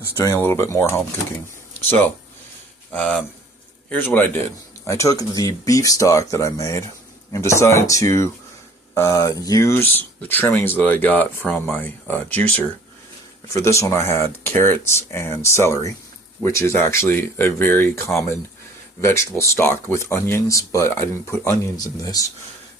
Just doing a little bit more home cooking. So, here's what I did. I took the beef stock that I made and decided to use the trimmings that I got from my juicer. For this one I had carrots and celery, which is actually a very common vegetable stock with onions, but I didn't put onions in this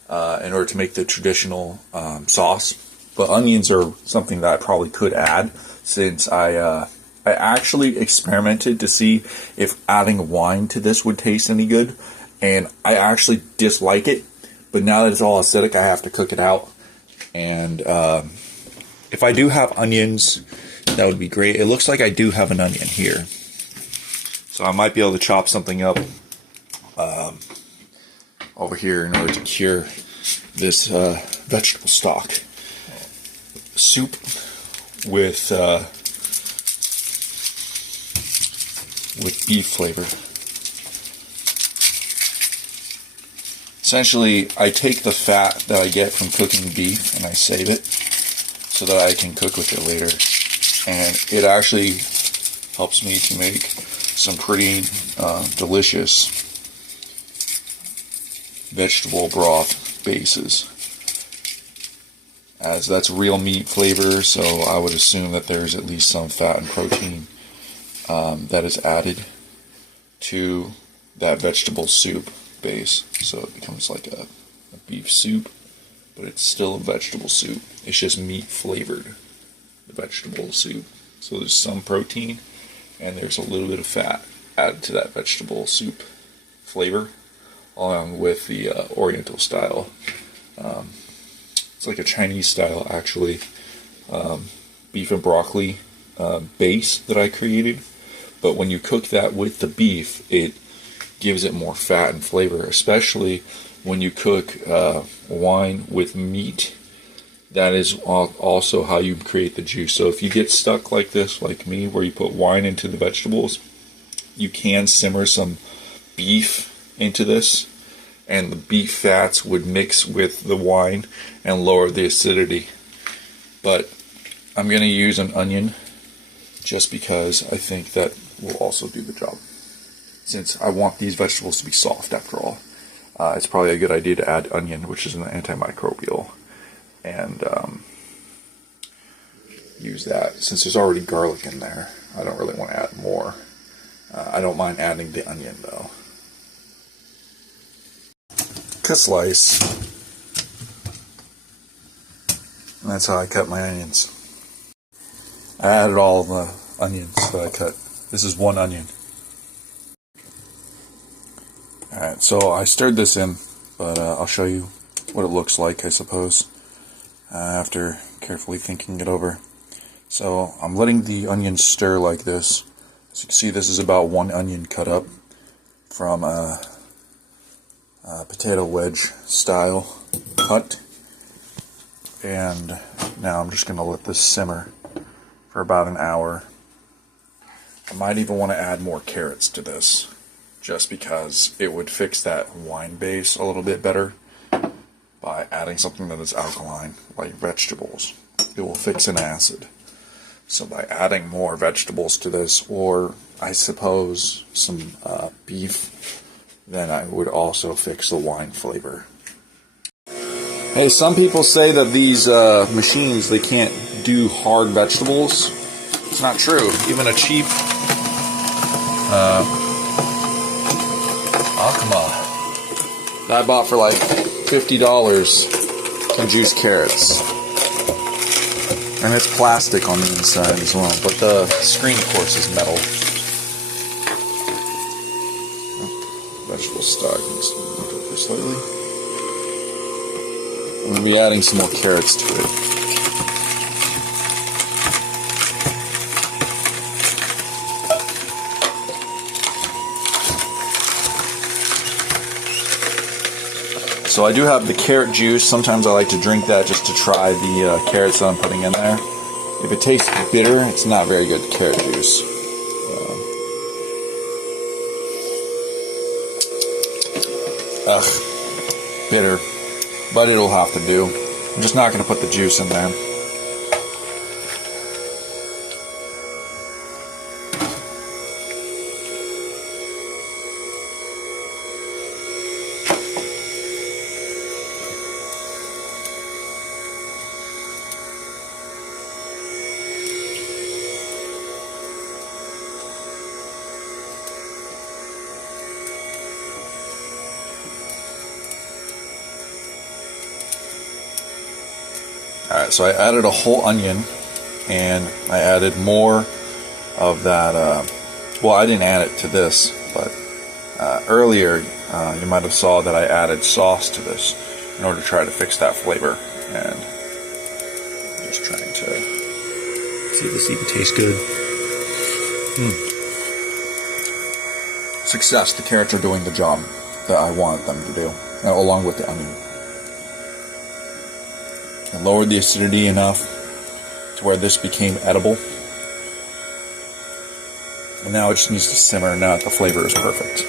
in order to make the traditional sauce. But onions are something that I probably could add, since I actually experimented to see if adding wine to this would taste any good, and I actually dislike it. But now that it's all acidic, I have to cook it out. And if I do have onions, that would be great. It looks like I do have an onion here, so I might be able to chop something up over here in order to cure this vegetable stock soup with beef flavor. Essentially, I take the fat that I get from cooking beef and I save it so that I can cook with it later. And it actually helps me to make some pretty delicious vegetable broth bases, as that's real meat flavor, so I would assume that there's at least some fat and protein that is added to that vegetable soup base, so it becomes like a beef soup, but it's still a vegetable soup. It's just meat flavored, the vegetable soup. So there's some protein and there's a little bit of fat added to that vegetable soup flavor, along with the Oriental style. It's like a Chinese style, actually, beef and broccoli base that I created. But when you cook that with the beef, it gives it more fat and flavor, especially when you cook wine with meat. That is also how you create the juice. So if you get stuck like this, like me, where you put wine into the vegetables, you can simmer some beef into this, and the beef fats would mix with the wine and lower the acidity. But I'm going to use an onion just because I think that will also do the job, since I want these vegetables to be soft after all. It's probably a good idea to add onion, which is an antimicrobial, and use that. Since there's already garlic in there, I don't really want to add more. I don't mind adding the onion though. Cut slice, and that's how I cut my onions. I added all the onions that I cut. This is one onion. Alright, so I stirred this in, but I'll show you what it looks like, I suppose, after carefully thinking it over. So I'm letting the onions stir like this. As you can see, this is about one onion cut up from a potato wedge style cut. And now I'm just going to let this simmer for about an hour. I might even want to add more carrots to this, just because it would fix that wine base a little bit better by adding something that is alkaline, like vegetables. It will fix an acid. So by adding more vegetables to this, or I suppose some beef, then I would also fix the wine flavor. Hey, some people say that these machines, they can't do hard vegetables. It's not true. Even a cheap Akma that I bought for like $50 can juice carrots. And it's plastic on the inside as well, but the screen, of course, is metal. Vegetable stock needs to move over slightly. I'm going to be adding some more carrots to it. So I do have the carrot juice. Sometimes I like to drink that just to try the carrots that I'm putting in there. If it tastes bitter, it's not very good carrot juice. Bitter. But it'll have to do. I'm just not going to put the juice in there. Alright, so I added a whole onion, and I added more of that, well, I didn't add it to this, but earlier you might have saw that I added sauce to this in order to try to fix that flavor, and I'm just trying to see if this even tastes good. Success, the carrots are doing the job that I wanted them to do, along with the onion. I lowered the acidity enough to where this became edible. And now it just needs to simmer. Now that the flavor is perfect.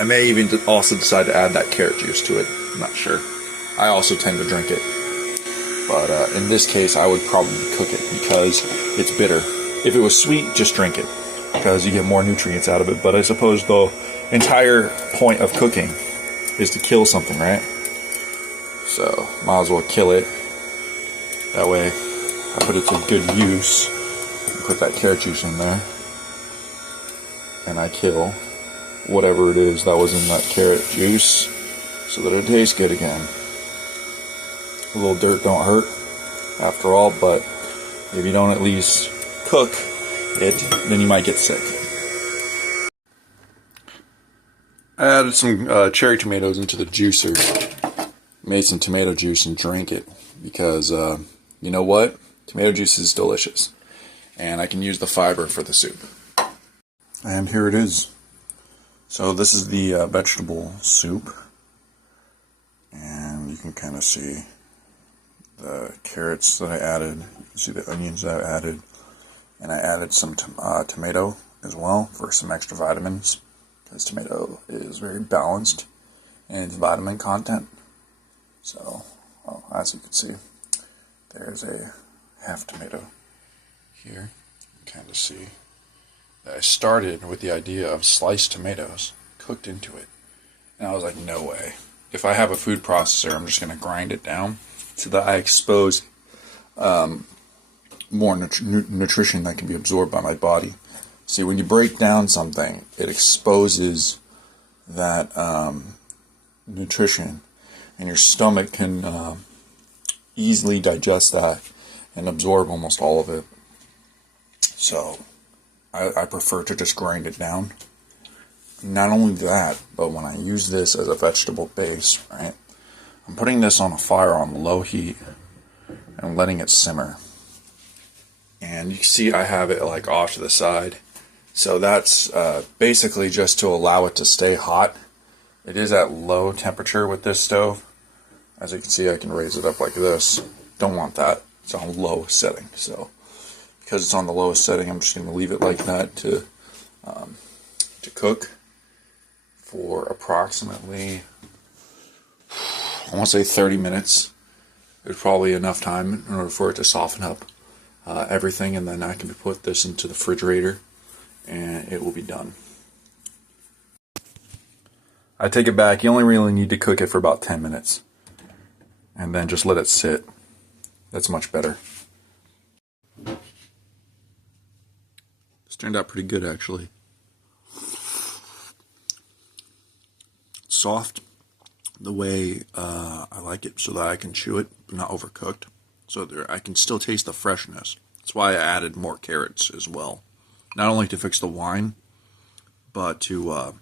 I may even also decide to add that carrot juice to it. I'm not sure. I also tend to drink it. But in this case, I would probably cook it because it's bitter. If it was sweet, just drink it because you get more nutrients out of it. But I suppose the entire point of cooking is to kill something, right? So, might as well kill it. That way, I put it to good use. Put that carrot juice in there. And I kill whatever it is that was in that carrot juice so that it tastes good again. A little dirt don't hurt, after all, but if you don't at least cook it, then you might get sick. I added some cherry tomatoes into the juicer. Made some tomato juice and drank it because, you know what? Tomato juice is delicious. And I can use the fiber for the soup. And here it is. So this is the vegetable soup. And you can kind of see the carrots that I added. You can see the onions that I added. And I added some tomato as well for some extra vitamins. Because tomato is very balanced in its vitamin content. So, as you can see, there's a half tomato here. You can kind of see that I started with the idea of sliced tomatoes cooked into it. And I was like, no way. If I have a food processor, I'm just going to grind it down so that I expose more nutrition that can be absorbed by my body. See, when you break down something, it exposes that nutrition, and your stomach can easily digest that and absorb almost all of it. So, I prefer to just grind it down. Not only that, but when I use this as a vegetable base, right, I'm putting this on a fire on low heat and letting it simmer. And you can see I have it like off to the side. So that's basically just to allow it to stay hot. It is at low temperature with this stove. As you can see, I can raise it up like this. Don't want that. It's on low setting. So because it's on the lowest setting, I'm just going to leave it like that to cook for approximately, I want to say 30 minutes. There's probably enough time in order for it to soften up everything, and then I can put this into the refrigerator and it will be done. I take it back. You only really need to cook it for about 10 minutes and then just let it sit. That's much better. This turned out pretty good, actually. Soft the way I like it, so that I can chew it, but not overcooked. So I can still taste the freshness. That's why I added more carrots as well. Not only to fix the wine, but to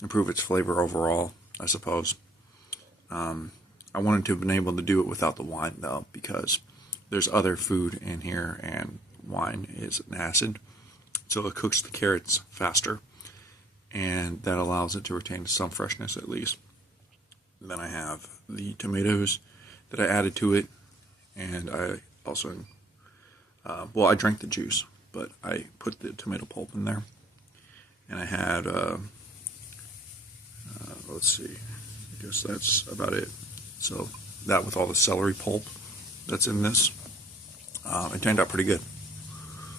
improve its flavor overall, I suppose. I wanted to have been able to do it without the wine, though, because there's other food in here, and wine is an acid. So it cooks the carrots faster, and that allows it to retain some freshness at least. And then I have the tomatoes that I added to it, and I also, I drank the juice, but I put the tomato pulp in there. And I had, let's see, I guess that's about it. So that with all the celery pulp that's in this, it turned out pretty good.